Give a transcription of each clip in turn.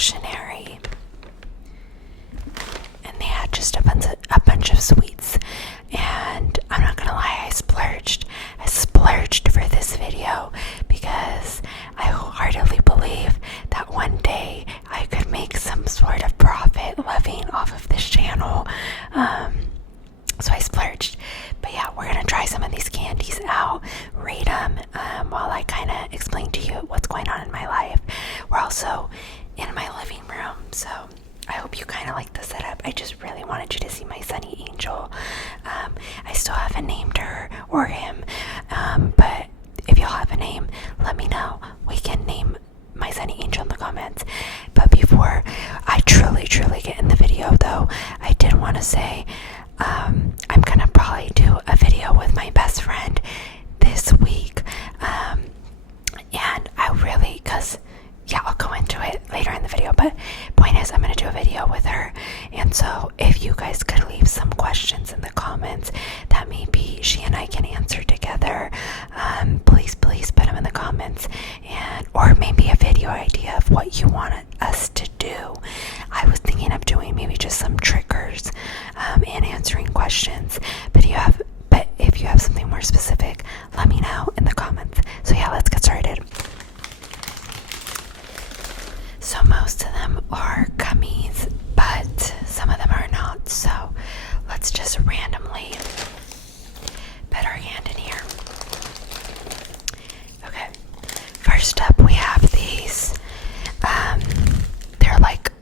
confectionery, and they had just a bunch of sweets. And I'm not gonna lie, I splurged for this video because I wholeheartedly believe that one day I could make some sort of profit living off of this channel. So I splurged. But yeah, we're gonna try some of these candies out, rate them, while I kind of explain to you what's going on in my life. We're also in my living room, so I hope you kind of like the setup. I just really wanted you to see my sunny angel. I still haven't named her or him, but if y'all have a name, let me know. We can name my sunny angel in the comments. But before I truly get in the video though, I did want to say I'm gonna probably do a video with my best friend this week, and I really, cause yeah, I'll go into it later in the video, but point is I'm gonna do a video with her. And so if you guys could leave some questions in the comments that maybe she and I can answer together, please put them in the comments, and or maybe a video idea of what you want us to do. I was thinking of doing maybe just some triggers and answering questions, but if you have something more specific, let me know in the comments. So yeah, let's get started. So most of them are gummies, but some of them are not. So let's just randomly put our hand in here. Okay, first up we have these. They're like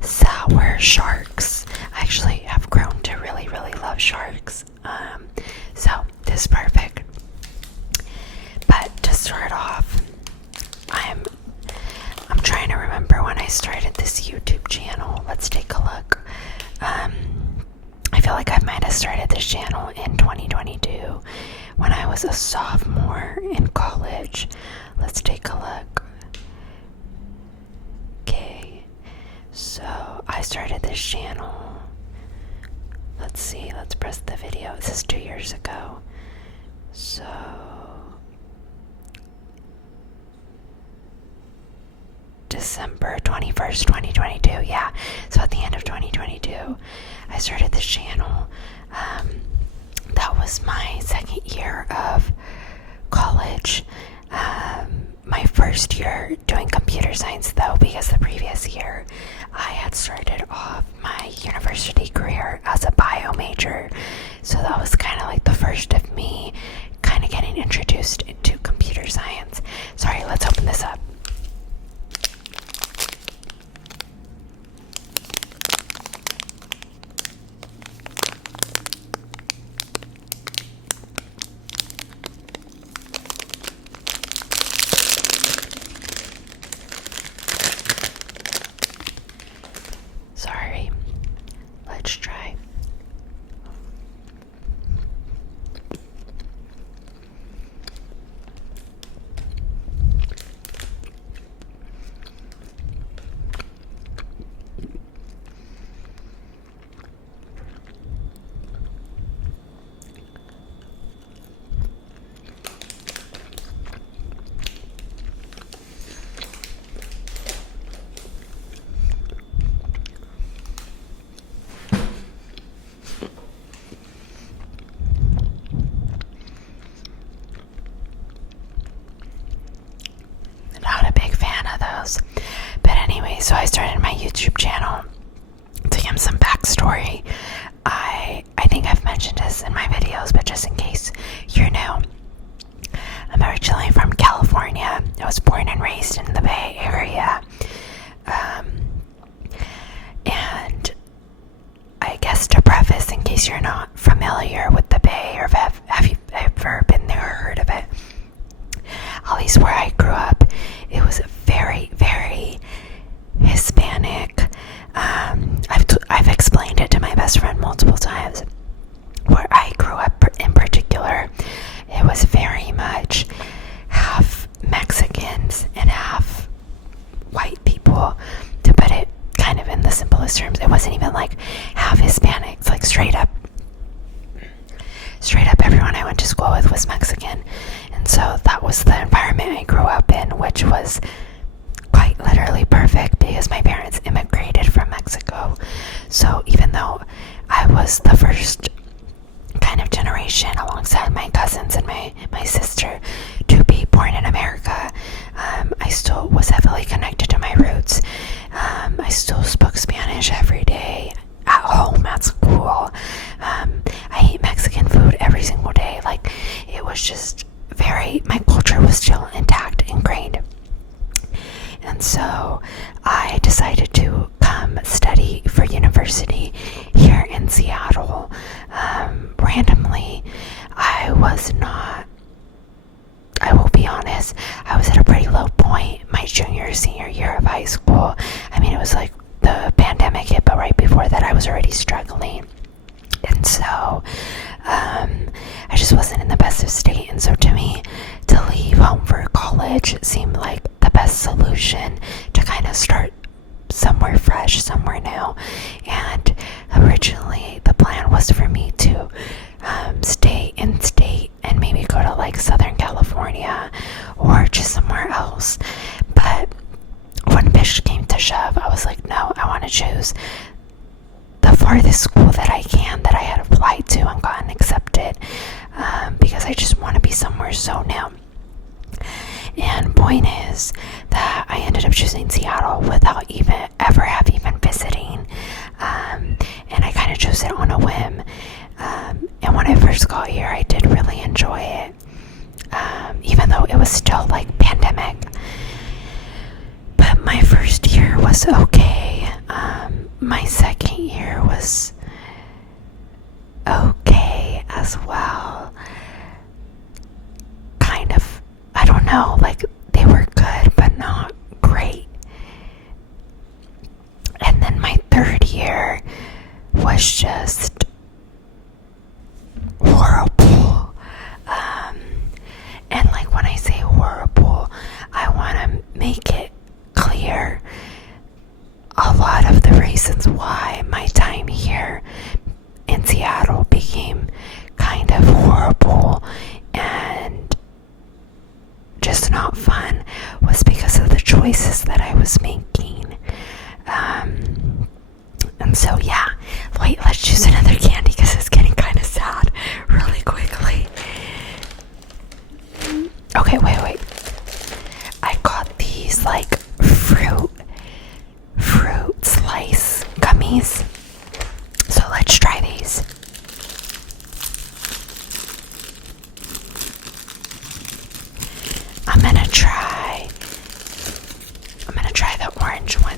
sour sharks. I actually have grown to really love sharks. So this is perfect. But to start off, I'm trying to remember when I started this YouTube channel. Let's take a look. I feel like I might have started this channel in 2022 when I was a sophomore in college. Let's take a look. Okay, so I started this channel. Let's see, let's press the video. This is 2 years ago. So December 21st, 2022. Yeah, so at the end of 2022 I started this channel. That was my second year of college. My first year doing computer science though, because the previous year I had started off my university career as a bio major. So that was kind of like the first of me kind of getting introduced into computer science. Sorry, let's open this up. Sorry, let's try. But anyway, so I started my YouTube channel. To give some backstory, I think I've mentioned this in my videos, but just in case you're new, I'm originally from California. I was born and raised in the Bay Area. And I guess to preface, in case you're not familiar with the Bay, or have you ever been there or heard of it, at least where I grew up, it was very Hispanic. I've explained it to my best friend multiple times. Where I grew up in particular, it was very much half Mexicans and half white people, to put it kind of in the simplest terms. It wasn't even like half Hispanics, like straight up everyone I went to school with was Mexican. And so that was the environment I grew up in, which was quite literally perfect because my parents was the first kind of generation alongside my cousins and my sister to be born in America. I still was heavily connected to my roots. I still spoke Spanish every day at home, at school. I ate Mexican food every single day. Like, it was just my culture was still intact, ingrained. And so I decided to come study for university here in Seattle. Randomly, I will be honest, I was at a pretty low point my junior, senior year of high school. I mean, it was like the pandemic hit, but right before that I was already struggling. And so I just wasn't in the best of state. And so to me, to leave home for college seemed like the best solution to kind of start somewhere fresh, somewhere new. And originally the plan was for me to stay in state and maybe go to like Southern California or just somewhere else. But when push came to shove, I was like, no, I want to choose the farthest school that I can, that I had applied to and gotten accepted, because I just want to be somewhere so new. And point is that I ended up choosing Seattle without ever having been visiting, and I kind of chose it on a whim. And when I first got here, I did really enjoy it, even though it was still like pandemic. But my first year was okay. My second year was okay as well. Kind of, I don't know, like they were good but not great. And then my third year was just horrible. And like when I say horrible, I want to make it clear a lot of the reasons why my time here in Seattle became kind of horrible and just not fun was because of the choices that I was making. And so yeah, wait, let's choose another candy because it's getting kind of sad really quickly. Okay, wait. I got these like fruit slice gummies. So let's try these. I'm gonna try the orange one.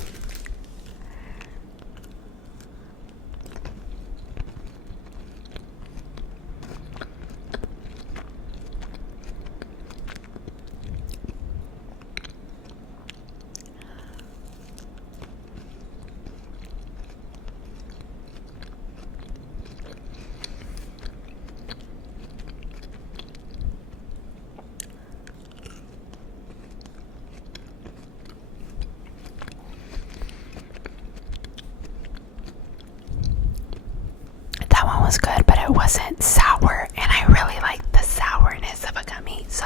Was good, but it wasn't sour, and I really like the sourness of a gummy. So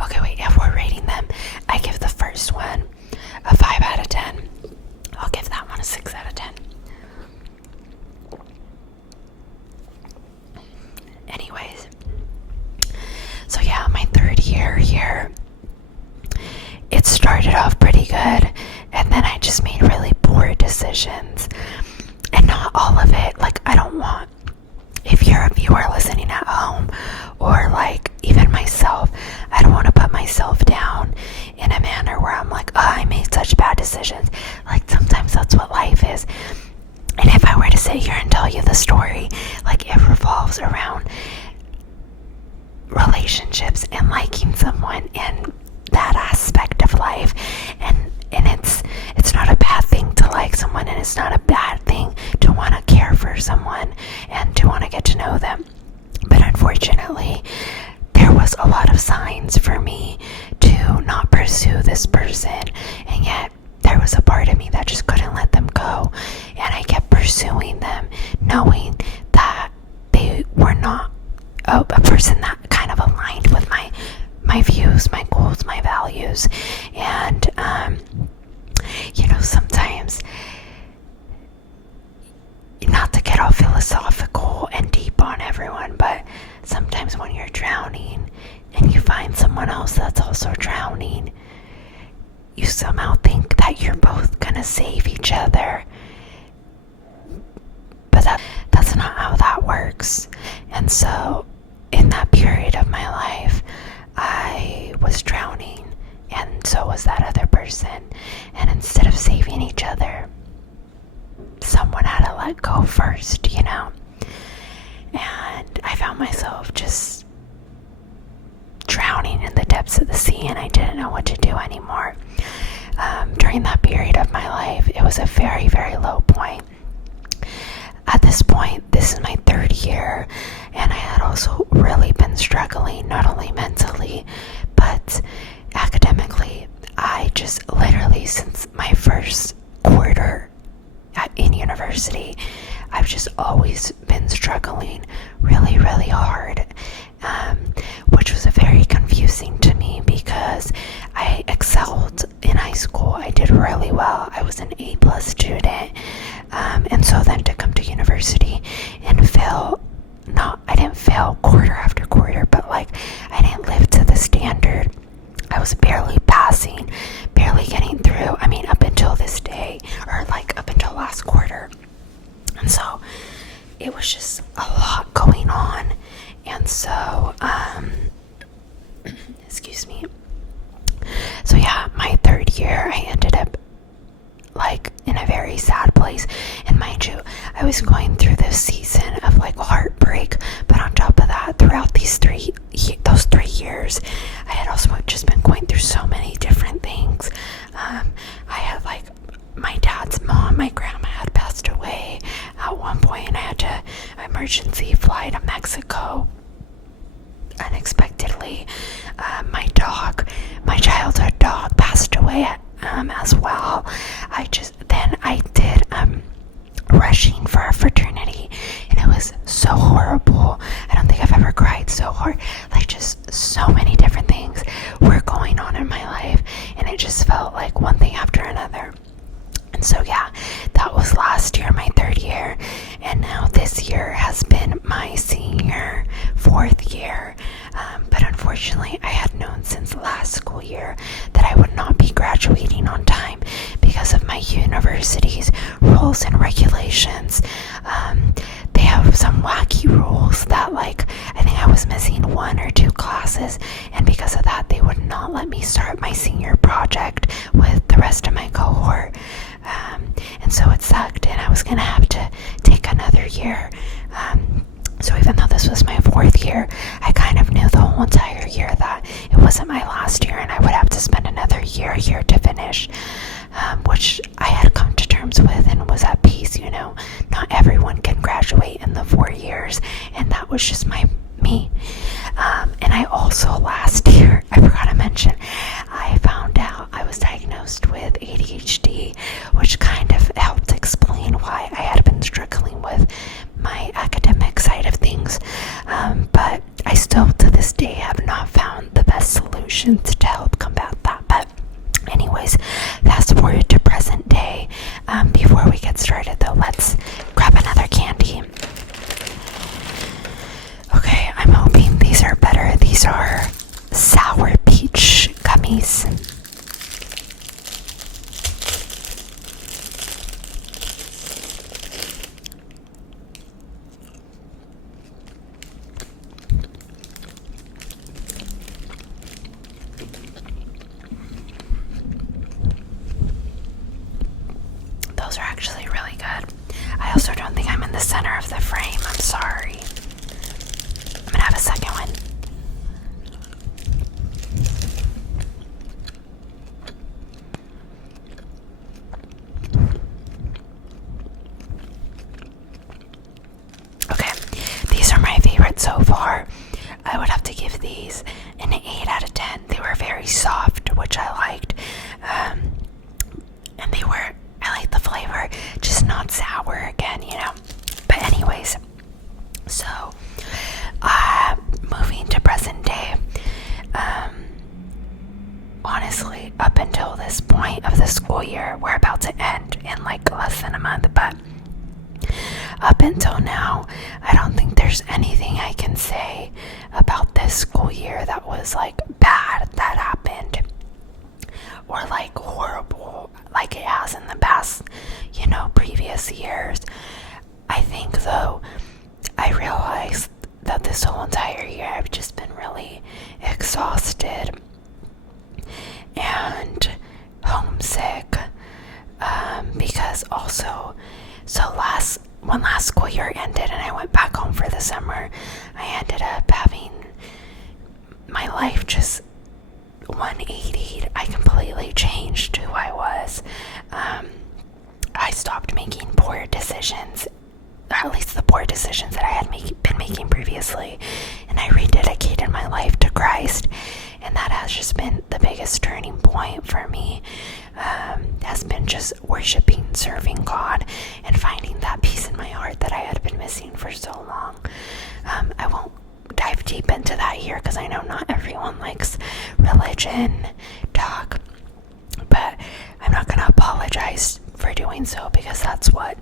okay, wait, if we're rating them, I give the first one a 5 out of 10. I'll give that one a 6 out of 10. Anyways, so yeah, my third year here, it started off pretty good, and then I just made really poor decisions. And not all of it, like, I don't want, if you're a viewer listening at home, or like even myself, I don't want to put myself down in a manner where I'm like, oh, I made such bad decisions. Like, sometimes that's what life is. And if I were to sit here and tell you the story, like, it revolves around relationships and liking someone and that aspect of life, and it's not a bad thing to like someone, and it's not a bad thing to want to care for someone and to want to get to know them. But unfortunately, there was a lot of signs for me to not pursue this person, and yet there was a part of me that just couldn't let them go, and I kept pursuing them, knowing that they were not a person that kind of aligned with my views, my goals, my values. And sometimes, not to drowning and you find someone else that's also drowning, you somehow think that you're both gonna save each other. But that's not how that works. And so in that period of my life, I was drowning, and so was that other person. And instead of saving each other, someone had to let go first, you know? And I found myself just drowning in the depths of the sea, and I didn't know what to do anymore. During that period of my life, it was a very, very low point. At this point, this is my third year, and I had also really been struggling, not only mentally, but academically. I just literally, since my first quarter in university, I've just always been struggling really, really hard, which was very confusing to me because I excelled in high school. I did really well. I was an A+ student, and so then to come to university and fail, I didn't fail quarter after quarter, but like I didn't live to the standard. I was barely passing, barely getting through. I mean, up until this day, or like up until last quarter. And so it was just a lot going on. And so, excuse me. So yeah, my third year, I ended up like in a very sad place. And mind you, I was going through this season of like heartbreak, but on top of that, throughout those 3 years, I had also just been going through so many different things. I had like my dad's mom, my grandma had passed away at one point, and I had to emergency fly to Mexico unexpectedly. My childhood dog passed away as well. I did rushing for a fraternity, and it was so horrible. I don't think I've ever cried so hard. Like, just so many different things were going on in my life, and it just felt like one thing after another. And so yeah, that was last year, my third year, and now this year has been my senior fourth year. But unfortunately, I had known since last school year that I would not be graduating on time because of my university's rules and regulations. They have some wacky rules that, like, I think I was missing 1 or 2 classes, and because of that, they would not let me start my senior project with the rest of my cohort. And so it sucked, and I was gonna have to take another year. So even though this was my fourth year, I kind of knew the whole entire year that it wasn't my last year, and I would have to spend another year here to finish, which I had come to terms with and was at peace. You know, not everyone can graduate in the 4 years, and that was just me. And I also, last year, I forgot to mention, I found out I was diagnosed with ADHD, which kind of helped explain why I had been struggling with my academic side of things. But I still, to this day, have not found the best solutions to help combat that. But anyways, fast forward to present day. Before we get started, though, let's grab another candy. Okay, I'm hoping these are better. These are sour peach gummies. Those are actually really good. I also don't think I'm in the center of the frame. I'm sorry. I'm gonna have a second one. Okay, these are my favorite so far. I would have to give these an 8 out of 10. They were very soft, which I liked. And I like the flavor, just not sour again, you know. But anyways, so moving to present day, honestly, up until this point of the school year, we're about to end in like less than a month, but up until now, I don't think there's anything I can say about this school year that was like bad that happened, or like horrible like it has in the past, previous years. I think though, I realized that this whole entire year I've just been really exhausted and homesick, because also, when last school year ended and I went back home for the summer, I ended up having my life just 180'd. I completely changed who I was. I stopped making poor decisions, or at least the poor decisions that I had been making previously, and I rededicated my life to Christ, and that has just been the biggest turning point for me. Has been just worshiping, serving God, and finding that peace in my heart that I had been missing for so long. I won't dive deep into that here because I know not everyone likes religion talk, but I'm not going to apologize for doing so, because that's what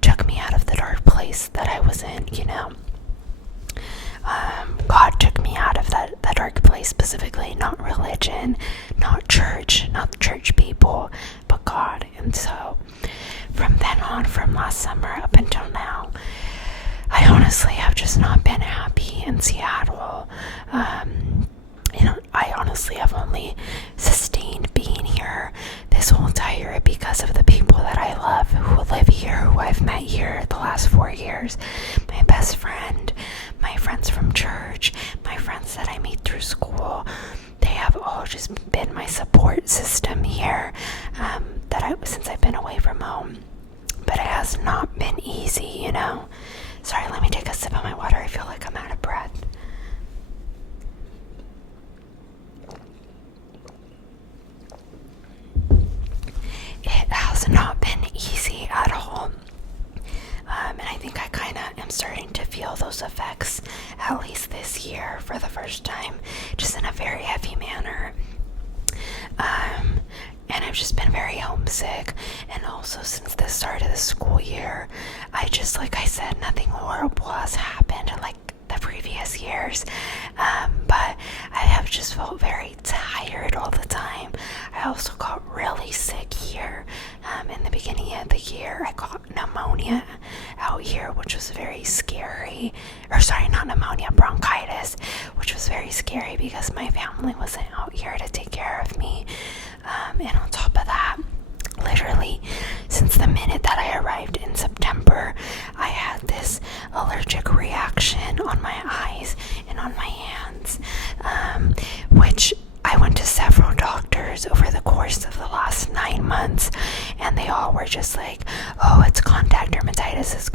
took me out of the dark place that I was in. God took me out of that dark place specifically, not religion, not church, not church people, but God. And so from then on, from last summer up until now, I honestly have just not been happy in Seattle. I honestly have only sustained being here this whole entire year because of the people that I love who live here, who I've met here the last 4 years. My best friend, my friends from church, my friends that I meet through school, they have all just been my support system here, since I've been away from home. But it has not been easy, Sorry, let me take a sip of my water. I feel like I'm out of breath. It has not been easy at all. And I think I kind of am starting to feel those effects, at least this year, for the first time, just in a very heavy manner. And I've just been very homesick. And also, since the start of the school year, I just, like I said, nothing horrible has happened like the previous years. But I have just felt very tired all the time. I also got really sick here. In the beginning of the year, I got pneumonia out here, which was very scary. Or sorry, not pneumonia, bronchitis, which was very scary because my family wasn't out here to take care of me. And on top of that, literally, since the minute that I arrived in September, I had this allergic reaction on my eyes and on my hands, which I went to several doctors over the course of the last 9 months, and they all were just like, oh, it's contact dermatitis,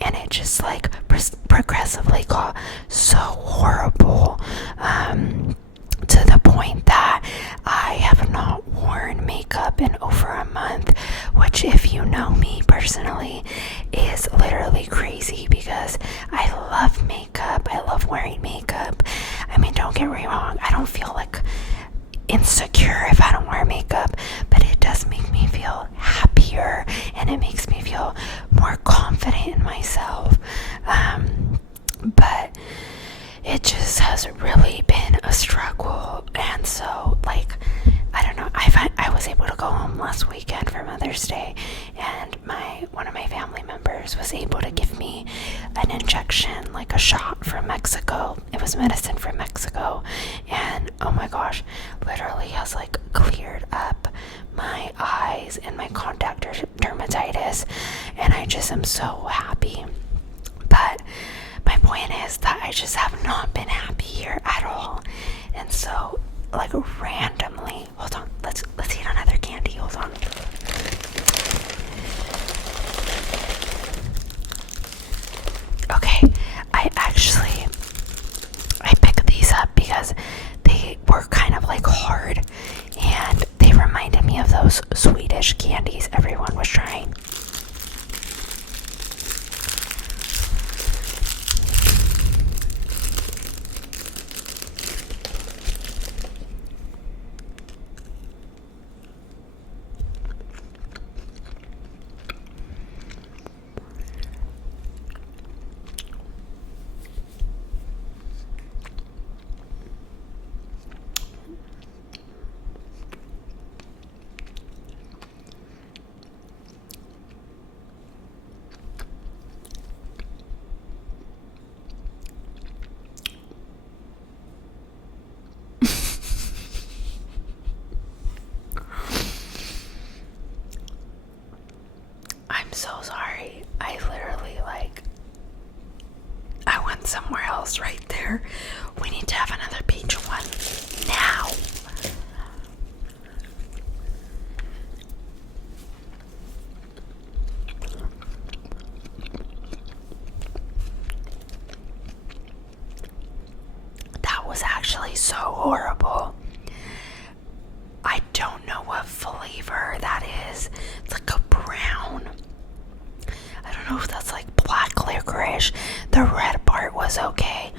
and it just like progressively got so horrible, to the point that I have not worn makeup in over a month, which, if you know me personally, is literally crazy because I love makeup. I love wearing makeup. I mean, don't get me wrong, I don't feel like insecure if I don't wear makeup, but it does make me feel happier and it makes me feel more confident in myself. But it just has really been a struggle. And so, like, I don't know, I was able to go home last weekend for Mother's Day, and one of my family members was able to give me an injection, like a shot from Mexico. It was medicine from Mexico, and oh my gosh, literally has like cleared up my eyes and my contact dermatitis, and I just am so happy. But my point is that I just have not been happy here at all. And so, like, randomly, hold on, let's eat another candy, hold on. Okay, I picked these up because they were kind of like hard, and they reminded me of those Swedish candies everyone was trying. horrible. I don't know what flavor that is. It's like a brown. I don't know if that's like black licorice. The red part was okay,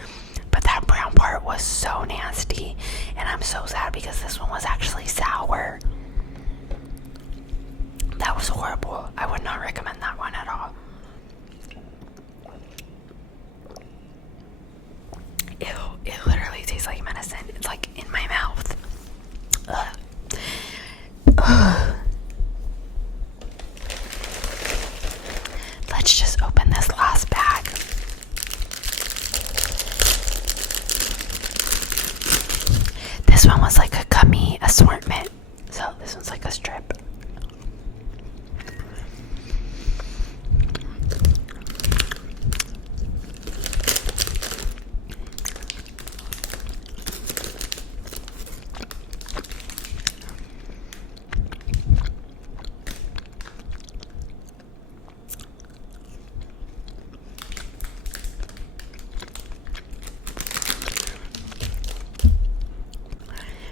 but that brown part was so nasty. And I'm so sad because this one was actually sour. That was horrible. I would not recommend that one at all. Ew, it literally tastes like medicine. It's like in my mouth. Ugh. Ugh. Let's just open this last bag. This one was like a gummy assortment. So this one's like a strip.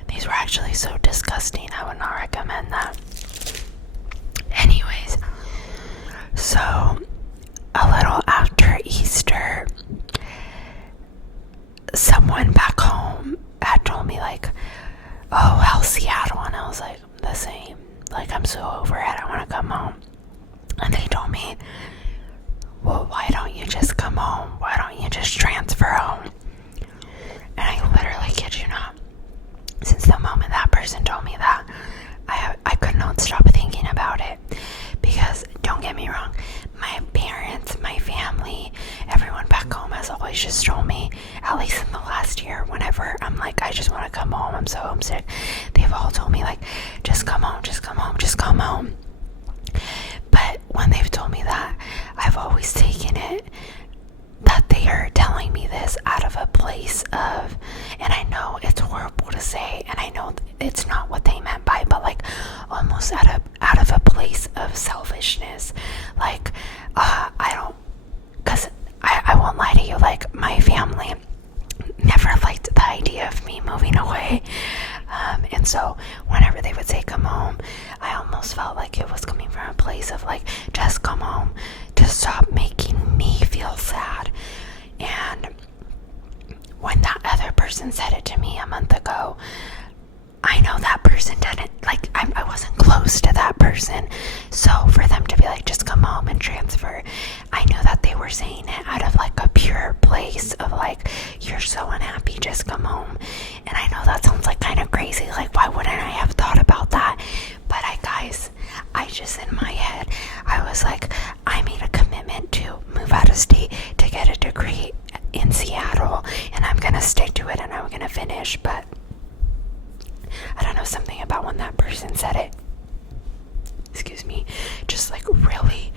These were actually so disgusting. I would not recommend that. Anyways, so a little after Easter, someone back home had told me like, oh, how's Seattle? And I was like, the same. Like, I'm so over it. I want to come home. And they told me, well, why don't you just come home? Why don't you just transfer home? And I literally kid you not, since the moment that person told me that, I could not stop thinking about it. Because, don't get me wrong, my parents, my family, everyone back home has always just told me, at least in the last year, whenever I'm like, I just want to come home, I'm so homesick, they've all told me like, just come home, just come home, just come home. But when they've told me that, I've always taken it that they are telling me this out of a place of, and I know it's horrible to say, and I know it's not what they meant by, but like almost out of a place of selfishness. Like, I don't, because I won't lie to you, like my family never liked the idea of me moving away. And so whenever they would say come home, I almost felt like it was coming from a place of like, just come home to stop making me feel sad. And when that other person said it to me a month ago, I know that person didn't, like, I wasn't close to that person. So for them to be like, just come home and transfer, I knew that they were saying it out of like a pure place of like, you're so unhappy, just come home. And I know that sounds like kind of crazy, like why wouldn't I have thought about that? But I just in my head, I was like, I made a commitment to move out of state to get a degree in Seattle, and I'm gonna stick to it and I'm gonna finish. But I don't know, something about when that person said it, excuse me, just like really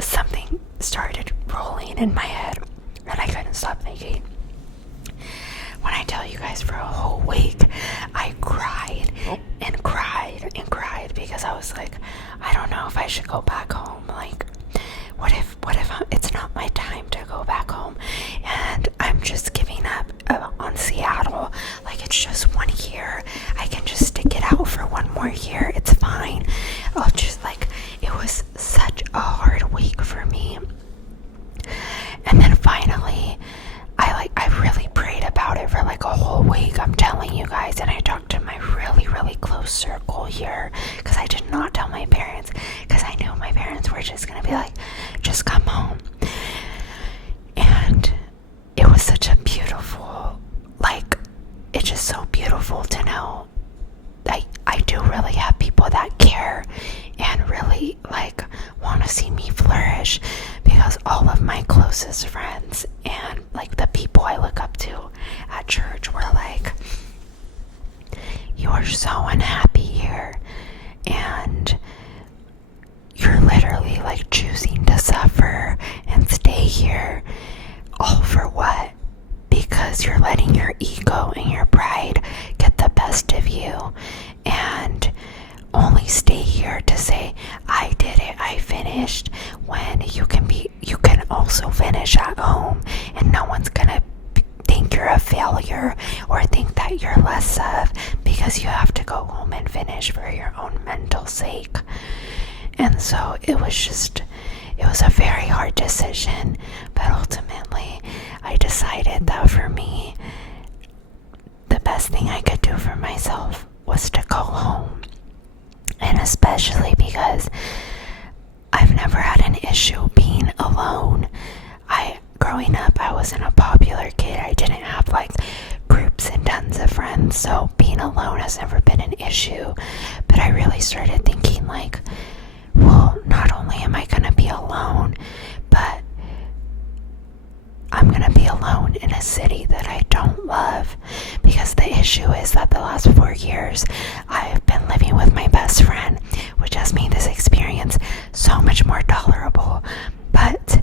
something started rolling in my head and I couldn't stop thinking. When I tell you guys, for a whole week I cried and cried and cried because I was like, I don't know if I should go back home. Like, what if it's not my time to go back home and I'm just giving up on Seattle? Like, it's just 1 year. I can just stick it out for 1 more year. It's fine. I'll just, like, it was such a hard week for me. And then finally, I really prayed about it for like a whole week, I'm telling you guys, and I talked to my really, really close circle here, because I did not tell my parents, because I knew my parents were just going to be like, just come home. And it was such a beautiful, like, it's just so beautiful to know that I do really have people that care and really like want to see me flourish, because all of my closest friends and like the people I look up to at church were like, you are so unhappy here and you're literally like choosing to suffer and stay here, all for what? Because you're letting your ego and your pride get the best of you and only stay here to say, I did it, I finished, when you can also finish at home and no one's gonna think you're a failure or think that you're process of, because you have to go home and finish for your own mental sake. And so it was a very hard decision, but ultimately I decided that for me, the best thing I could do for myself was to go home. And especially because I've never had an issue being alone. Growing up, I wasn't a popular kid. I didn't have like groups and tons of friends, so being alone has never been an issue. But I really started thinking like, well, not only am I gonna be alone, but I'm gonna be alone in a city that I don't love. Because the issue is that the last 4 years I've been living with my best friend, which has made this experience so much more tolerable. But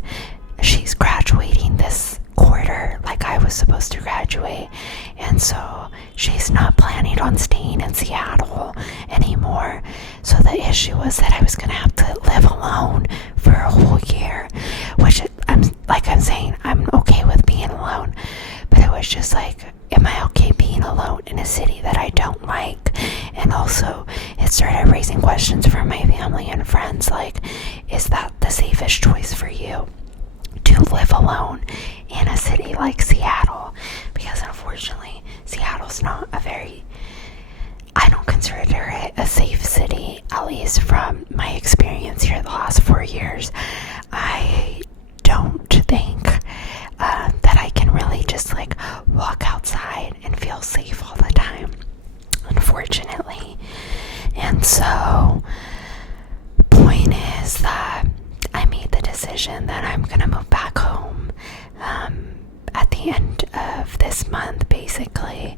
she's graduating this quarter, like I was supposed to graduate, and so she's not planning on staying in Seattle anymore. So the issue was that I was gonna have to live alone for a whole year, which I'm saying I'm okay with being alone, but it was just like, am I okay being alone in a city that I don't like? And also it started raising questions from my family and friends, like, is that the safest choice for you, to live alone in a city like Seattle? Because unfortunately Seattle's not I don't consider it a safe city, at least from my experience here the last 4 years. I don't think that I can really just like walk outside and feel safe all the time, unfortunately. And so point is that I made the decision that I'm gonna move back home at the end of this month, basically,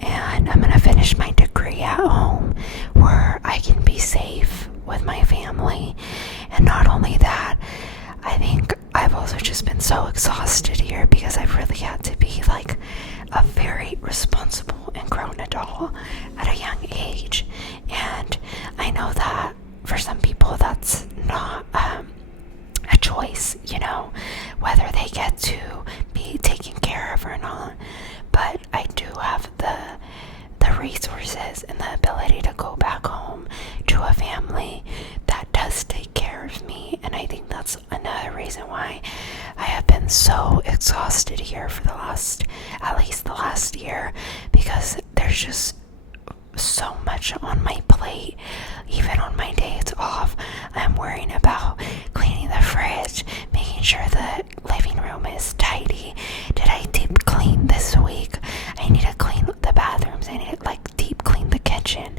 and I'm gonna finish my degree at home where I can be safe with my family. And not only that, I think I've also just been so exhausted here because I've really had to be like a very responsible and grown adult at a young age. And I know that for some people that's not a choice, whether they get to be taken care of or not. But I do have the resources and the ability to go back home to a family that does take care of me. And I think that's another reason why I have been so exhausted here for at least the last year, because there's just so much on my plate. Even on my days off, I'm worrying about cleaning the fridge, making sure the living room is tidy. Did I deep clean this week? I need to clean the bathrooms. I need to deep clean the kitchen.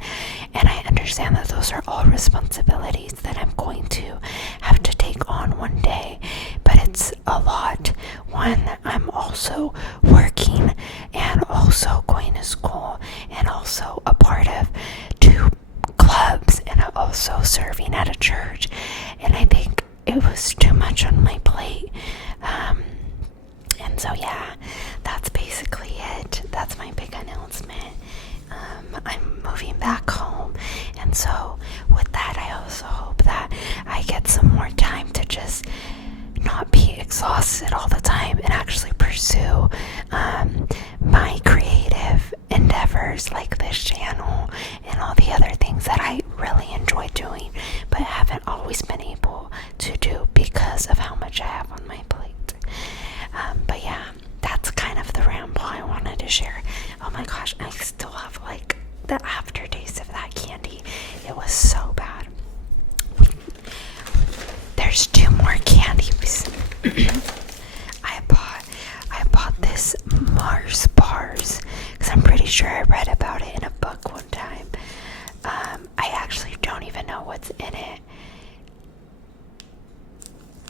And I understand that those are all responsibilities that I'm going to have to take on one day, but it's a lot when I'm also working and also going to school and also a part of 2 clubs and also serving at a church. And I think it was too much on my plate. And so yeah, that's basically it. That's my big announcement. I'm moving back home, and so with that I also hope that I get some more time to just not be exhausted all the time and actually pursue my creative endeavors like this channel and all the other things that I really enjoy doing but haven't always been able to do because of how much I have on my plate. But yeah, that's kind of the ramble I wanted to share. Oh my gosh, I still have the aftertaste of that candy. It was so bad. There's 2 more candies. I bought this Mars bars because I'm pretty sure I read about it in a book one time. I actually don't even know what's in it,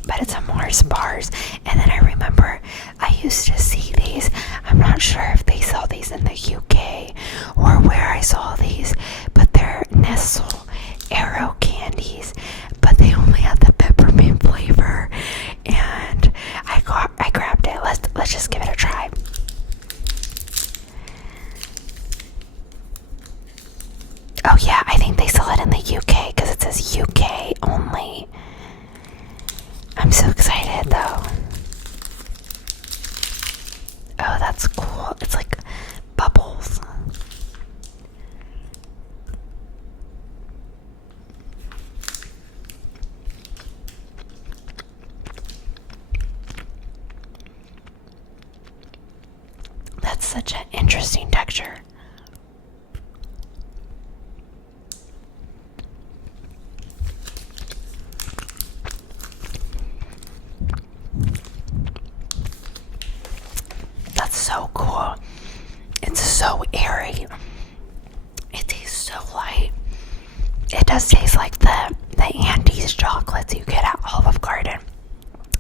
but it's a Mars bars. And then I remember I used to see these. I'm not sure if they sell these in the UK or where I saw these, but they're Nestle Aero candies, but they only had the peppermint flavor, and I grabbed it. Let's just give it a try. Oh yeah, I think they sell it in the UK because it says UK only. I'm so excited though. Oh, that's cool. It's like bubbles. such an interesting texture. That's so cool. It's so airy. It tastes so light. It does taste like the Andes chocolates you get at Olive Garden.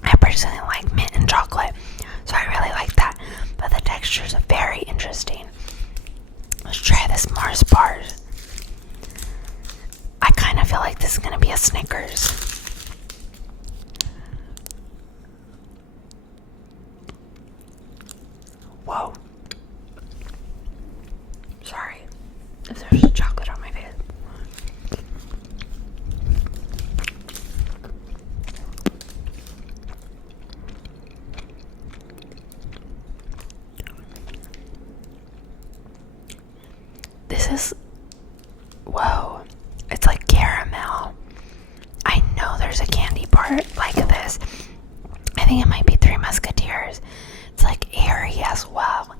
I personally like mint and chocolate, so I really like that. But the textures are very interesting. Let's try this Mars bars. I kind of feel like this is going to be a Snickers. Whoa. Sorry if there's a chocolate on my face. This is, whoa, it's like caramel. I know there's a candy part like this. I think it might be Three Musketeers. It's like airy as well.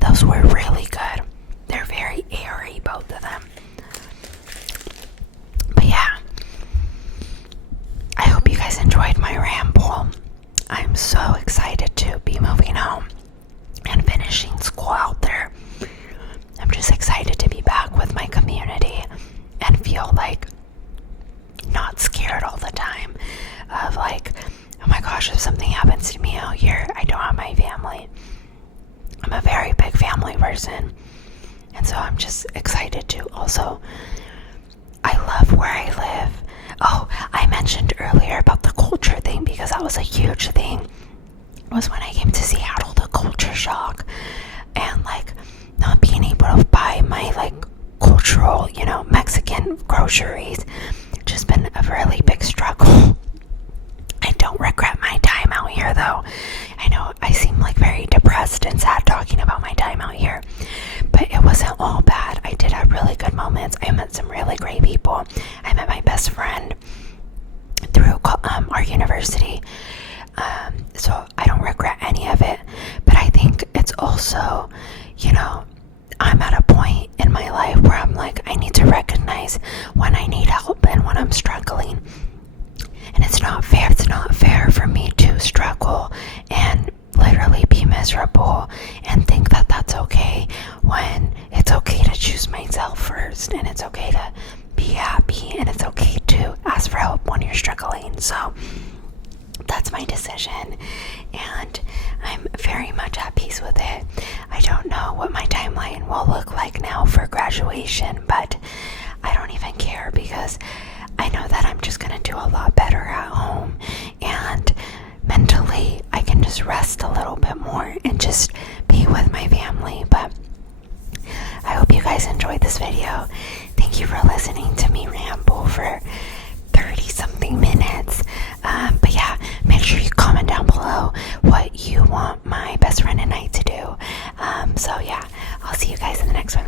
Those were really good. They're very airy, both of them. But yeah, I hope you guys enjoyed my ramble. I'm so excited to be moving home and finishing school out there. I'm just excited to be back with my community and feel like not scared all the time of like, oh my gosh, if something happens to me out here, I don't have my family. I'm a very big family person, and so I'm just excited to also, I love where I live. Oh, I mentioned earlier about the culture thing because that was a huge thing. It was when I came to Seattle, the culture shock, and like not being able to buy my like cultural, Mexican groceries, just been a really big struggle. I don't regret my time out here though. I know I seem like very depressed and sad talking about my time out here, but it wasn't all bad. I did have really good moments. I met some really great people. I met my best friend through our university, so I don't regret any of it. But I think it's also, I'm at a point in my life where I'm like, I need to recognize when I need help and when I'm struggling. And it's not fair. It's not fair for me to struggle and literally be miserable and think that that's okay when it's okay to choose myself first, and it's okay to be happy, and it's okay to ask for help when you're struggling. So that's my decision, and I'm very much at peace with it. I don't know what my timeline will look like now for graduation, but I don't even care because I know that I'm just gonna do a lot better at home, and mentally I can just rest a little bit more and just be with my family. But I hope you guys enjoyed this video. Thank you for listening to me ramble for 30 something minutes. But yeah, make sure you comment down below what you want my best friend and I to do. So yeah, I'll see you guys in the next one.